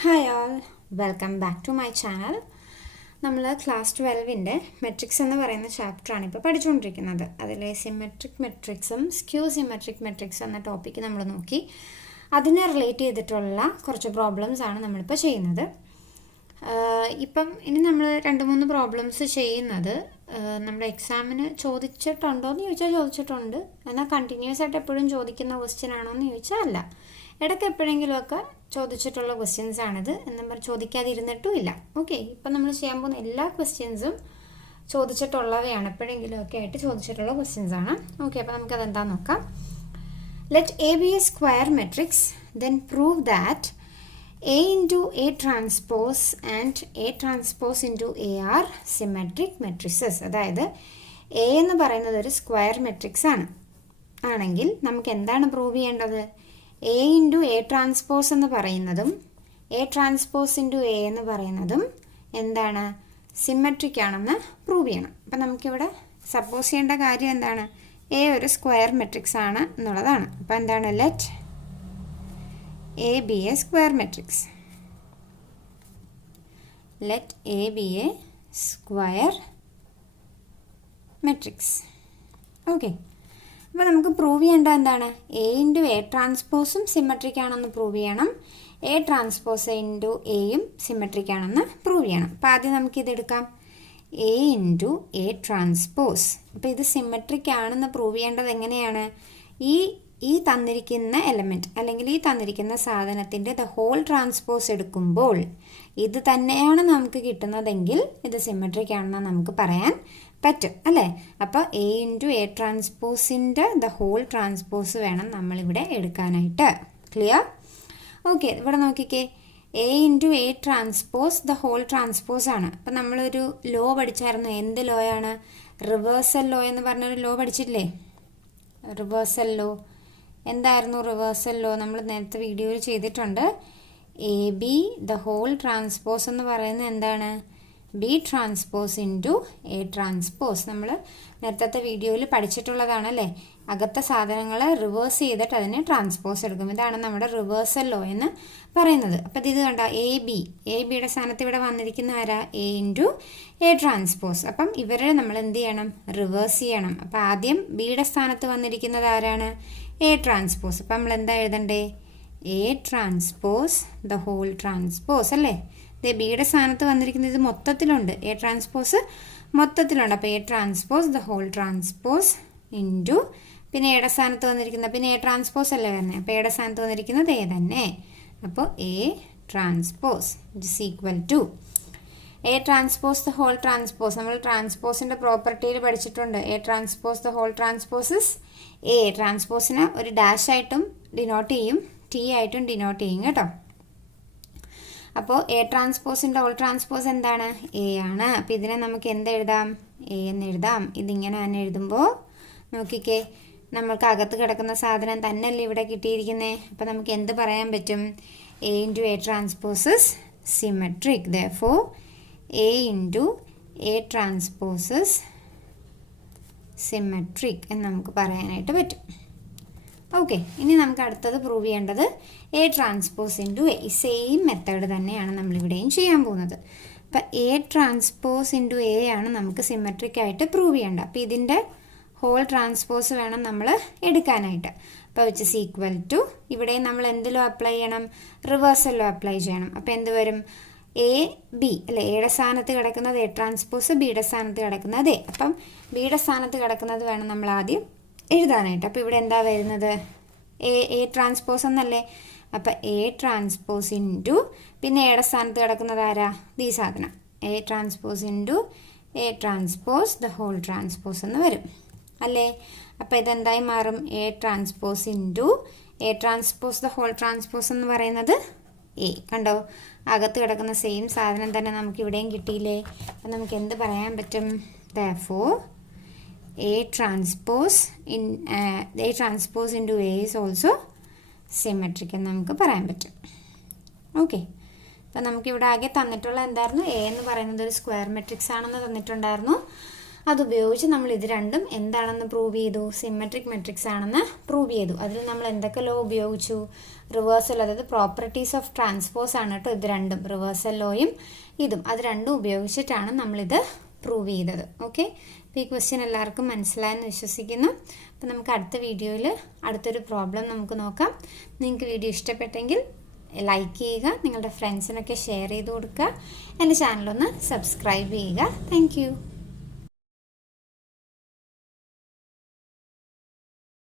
Hi all, welcome back to my channel. നമ്മൾ class 12ൻ്റെ matrix എന്ന് പറയുന്ന ചാപ്റ്ററാണ് ഇപ്പോൾ പഠിച്ചുകൊണ്ടിരിക്കുന്നത്. അതിലെ സിമെട്രിക് മെട്രിക്സും സ്ക്യൂ സിമെട്രിക് മെട്രിക്സ് എന്ന ടോപ്പിക്ക് നമ്മൾ നോക്കി. അതിനെ റിലേറ്റ് ചെയ്തിട്ടുള്ള കുറച്ച് പ്രോബ്ലംസ് ആണ് നമ്മളിപ്പോൾ ചെയ്യുന്നത്. ഇപ്പം ഇനി നമ്മൾ 2-3 പ്രോബ്ലംസ് ചെയ്യുന്നത് നമ്മുടെ എക്സാമിന് ചോദിച്ചിട്ടുണ്ടോ എന്ന് ചോദിച്ചാൽ ചോദിച്ചിട്ടുണ്ട്. എന്നാൽ കണ്ടിന്യൂസ് ആയിട്ട് എപ്പോഴും ചോദിക്കുന്ന ക്വസ്റ്റ്യൻ ആണോ എന്ന് ചോദിച്ചാൽ അല്ല. ഇടയ്ക്ക് എപ്പോഴെങ്കിലുമൊക്കെ ചോദിച്ചിട്ടുള്ള ക്വസ്റ്റ്യൻസ് ആണിത്. നമ്മൾ ചോദിക്കാതിരുന്നിട്ടും ഇല്ല. ഓക്കെ, ഇപ്പം നമ്മൾ ചെയ്യാൻ പോകുന്ന എല്ലാ ക്വസ്റ്റ്യൻസും ചോദിച്ചിട്ടുള്ളവയാണ്, എപ്പോഴെങ്കിലുമൊക്കെ ആയിട്ട് ചോദിച്ചിട്ടുള്ള ക്വസ്റ്റ്യൻസ് ആണ്. ഓക്കെ, അപ്പോൾ നമുക്കത് എന്താണെന്ന് നോക്കാം. Let A B a square matrix, then prove that A into A transpose and A transpose into A are symmetric matrices. അതായത് എ എന്ന് പറയുന്നത് ഒരു സ്ക്വയർ മെട്രിക്സ് ആണെങ്കിൽ നമുക്ക് എന്താണ് പ്രൂവ് ചെയ്യേണ്ടത്? എ ഇൻറ്റു എ ട്രാൻസ്പോസ് എന്ന് പറയുന്നതും എ ട്രാൻസ്പോസ് ഇൻറ്റു എ എന്ന് പറയുന്നതും എന്താണ്? സിമെട്രിക് ആണെന്ന് പ്രൂവ് ചെയ്യണം. അപ്പം നമുക്കിവിടെ സപ്പോസ് ചെയ്യേണ്ട കാര്യം എന്താണ്? എ ഒരു സ്ക്വയർ മെട്രിക്സ് ആണ് എന്നുള്ളതാണ്. അപ്പം എന്താണ്? Let A B a square matrix. Let A B a square matrix. Okay, അപ്പോൾ നമുക്ക് പ്രൂവ് ചെയ്യേണ്ട എന്താണ്? എ ഇൻറ്റു എ ട്രാൻസ്പോസും സിമെട്രിക് ആണെന്ന് പ്രൂവ് ചെയ്യണം. എ ട്രാൻസ്പോസ് ഇൻറ്റു എയും സിമെട്രിക് ആണെന്ന് പ്രൂവ് ചെയ്യണം. അപ്പോൾ ആദ്യം നമുക്കിതെടുക്കാം. A into A transpose. അപ്പോൾ ഇത് സിമെട്രിക് ആണെന്ന് പ്രൂവ് ചെയ്യേണ്ടത് എങ്ങനെയാണ്? ഈ തന്നിരിക്കുന്ന എലമെൻറ്റ് അല്ലെങ്കിൽ ഈ തന്നിരിക്കുന്ന സാധനത്തിൻ്റെ ദ ഹോൾ ട്രാൻസ്പോസ് എടുക്കുമ്പോൾ ഇത് തന്നെയാണ് നമുക്ക് കിട്ടുന്നതെങ്കിൽ ഇത് സിമെട്രിക് ആണെന്ന് നമുക്ക് പറയാൻ പറ്റും, അല്ലേ? അപ്പോൾ എ ഇൻറ്റു എ ട്രാൻസ്പോസിൻ്റെ ദ ഹോൾ ട്രാൻസ്പോസ് വേണം നമ്മളിവിടെ എടുക്കാനായിട്ട്. ക്ലിയർ? ഓക്കെ, ഇവിടെ നോക്കിക്കേ. A into A transpose the whole transpose ആണ്. അപ്പം നമ്മളൊരു ലോ പഠിച്ചായിരുന്നു. എന്ത് ലോ ആണ്? റിവേഴ്സൽ ലോ എന്ന് പറഞ്ഞൊരു ലോ പഠിച്ചില്ലേ? റിവേഴ്സൽ ലോ എന്തായിരുന്നു? റിവേഴ്സൽ ലോ നമ്മൾ നേരത്തെ വീഡിയോയിൽ ചെയ്തിട്ടുണ്ട്. A B the whole transpose എന്ന് പറയുന്നത് എന്താണ്? B transpose into A transpose. നമ്മൾ നേരത്തെ വീഡിയോയിൽ പഠിച്ചിട്ടുള്ളതാണല്ലേ. അകത്തെ സാധനങ്ങൾ റിവേഴ്സ് ചെയ്തിട്ട് അതിനെ ട്രാൻസ്പോസ് എടുക്കും. ഇതാണ് നമ്മുടെ റിവേഴ്സൽ ലോ എന്ന് പറയുന്നത്. അപ്പോൾ ഇത് കണ്ട എ ബിയുടെ സ്ഥാനത്ത് ഇവിടെ വന്നിരിക്കുന്ന ആരാ? A into A transpose. അപ്പം ഇവരെ നമ്മൾ എന്ത് ചെയ്യണം? റിവേഴ്സ് ചെയ്യണം. അപ്പോൾ ആദ്യം ബിയുടെ സ്ഥാനത്ത് വന്നിരിക്കുന്നത് ആരാണ്? A transpose. അപ്പം നമ്മൾ എന്താ എഴുതണ്ടേ? A transpose the whole transpose, അല്ലേ? ഇത് ബിയുടെ സ്ഥാനത്ത് വന്നിരിക്കുന്നത് ഇത് മൊത്തത്തിലുണ്ട്. എ ട്രാൻസ്പോസ് മൊത്തത്തിലുണ്ട്. അപ്പോൾ A transpose the whole transpose into പിന്നെ എയുടെ സ്ഥാനത്ത് വന്നിരിക്കുന്നത് പിന്നെ എ ട്രാൻസ്പോസ് അല്ലേ വരുന്നത്. അപ്പോൾ എയുടെ സ്ഥാനത്ത് വന്നിരിക്കുന്നത് എ തന്നെ. അപ്പോൾ A transpose is equal to A transpose the whole transpose. നമ്മൾ ട്രാൻസ്പോസിൻ്റെ പ്രോപ്പർട്ടിയിൽ പഠിച്ചിട്ടുണ്ട്. A transpose the whole transpose is A. ട്രാൻസ്പോസിനെ ഒരു ഡാഷ് ആയിട്ടും ഡിനോട്ട് ചെയ്യും, ടി ആയിട്ടും ഡിനോട്ട് ചെയ്യും കേട്ടോ. അപ്പോൾ എ ട്രാൻസ്പോസിൻ്റെ ഹോൾ ട്രാൻസ്പോസ് എന്താണ്? എ ആണ്. അപ്പോൾ ഇതിനെ നമുക്ക് എന്തെഴുതാം? എ എന്ന് എഴുതാം. ഇതിങ്ങനെ തന്നെ എഴുതുമ്പോൾ നോക്കിക്കേ, നമ്മൾക്ക് അകത്ത് കിടക്കുന്ന സാധനം തന്നെയല്ലേ ഇവിടെ കിട്ടിയിരിക്കുന്നത്. അപ്പോൾ നമുക്ക് എന്ത് പറയാൻ പറ്റും? A into A transpose is symmetric. Therefore A into A transpose is symmetric എന്ന് നമുക്ക് പറയാനായിട്ട് പറ്റും. ഓക്കെ, ഇനി നമുക്ക് അടുത്തത് പ്രൂവ് ചെയ്യേണ്ടത് A transpose into A. Same method തന്നെയാണ് നമ്മളിവിടെയും ചെയ്യാൻ പോകുന്നത്. അപ്പം എ ട്രാൻസ്പോസ് ഇൻറ്റു എ ആണ് നമുക്ക് സിമെട്രിക് ആയിട്ട് പ്രൂവ് ചെയ്യേണ്ടത്. അപ്പോൾ ഇതിൻ്റെ ഹോൾ ട്രാൻസ്പോസ് വേണം നമ്മൾ എടുക്കാനായിട്ട്. അപ്പോൾ വിച്ച് ഇസ് ഈക്വൽ ടു ഇവിടെ നമ്മൾ എന്തിലോ അപ്ലൈ ചെയ്യണം? റിവേഴ്സലിലോ അപ്ലൈ ചെയ്യണം. അപ്പോൾ എന്ത് വരും? എ ബി അല്ലേ? എയുടെ സ്ഥാനത്ത് കിടക്കുന്നത് എ ട്രാൻസ്പോസ്, ബിയുടെ സ്ഥാനത്ത് കിടക്കുന്നത് എ. അപ്പം ബിയുടെ സ്ഥാനത്ത് കിടക്കുന്നത് വേണം നമ്മൾ ആദ്യം എഴുതാനായിട്ട്. അപ്പോൾ ഇവിടെ എന്താ വരുന്നത്? എ ട്രാൻസ്പോസ് എന്നല്ലേ. അപ്പോൾ എ ട്രാൻസ്പോസ് ഇൻറ്റു പിന്നെ എയുടെ സ്ഥാനത്ത് കിടക്കുന്നത് ആരാ? ഈ സാധനം A transpose into A transpose the whole transpose എന്ന് വരും, അല്ലേ? അപ്പോൾ ഇതെന്തായി മാറും? A transpose into A transpose the whole transpose എന്ന് പറയുന്നത് എ. കണ്ടോ? അകത്ത് കിടക്കുന്ന സെയിം സാധനം തന്നെ നമുക്ക് ഇവിടെയും കിട്ടിയില്ലേ. അപ്പം നമുക്ക് എന്ത് പറയാൻ പറ്റും? Therefore A transpose into A is also symmetric എന്ന് നമുക്ക് പറയാൻ പറ്റും. ഓക്കെ, അപ്പം നമുക്കിവിടെ ആകെ തന്നിട്ടുള്ള എന്തായിരുന്നു? എ എന്ന് പറയുന്നത് ഒരു സ്ക്വയർ മെട്രിക്സ് ആണെന്ന് തന്നിട്ടുണ്ടായിരുന്നു. അതുപയോഗിച്ച് നമ്മൾ ഇത് രണ്ടും എന്താണെന്ന് പ്രൂവ് ചെയ്തു? സിമെട്രിക് മെട്രിക്സ് ആണെന്ന് പ്രൂവ് ചെയ്തു. അതിൽ നമ്മൾ എന്തൊക്കെ ലോ ഉപയോഗിച്ചു? റിവേഴ്സൽ, അതായത് പ്രോപ്പർട്ടീസ് ഓഫ് ട്രാൻസ്പോസ് ആണ് കേട്ടോ ഇത് രണ്ടും. റിവേഴ്സൽ ലോയും ഇതും, അത് രണ്ടും ഉപയോഗിച്ചിട്ടാണ് നമ്മളിത് പ്രൂവ് ചെയ്തത്. ഓക്കെ, അപ്പോൾ ഈ ക്വസ്റ്റ്യൻ എല്ലാവർക്കും മനസ്സിലായെന്ന് വിശ്വസിക്കുന്നു. അപ്പോൾ നമുക്ക് അടുത്ത വീഡിയോയിൽ അടുത്തൊരു പ്രോബ്ലം നമുക്ക് നോക്കാം. നിങ്ങൾക്ക് വീഡിയോ ഇഷ്ടപ്പെട്ടെങ്കിൽ ലൈക്ക് ചെയ്യുക, നിങ്ങളുടെ ഫ്രണ്ട്സിനൊക്കെ ഷെയർ ചെയ്ത് കൊടുക്കുക, എൻ്റെ ചാനലൊന്ന് സബ്സ്ക്രൈബ് ചെയ്യുക. താങ്ക്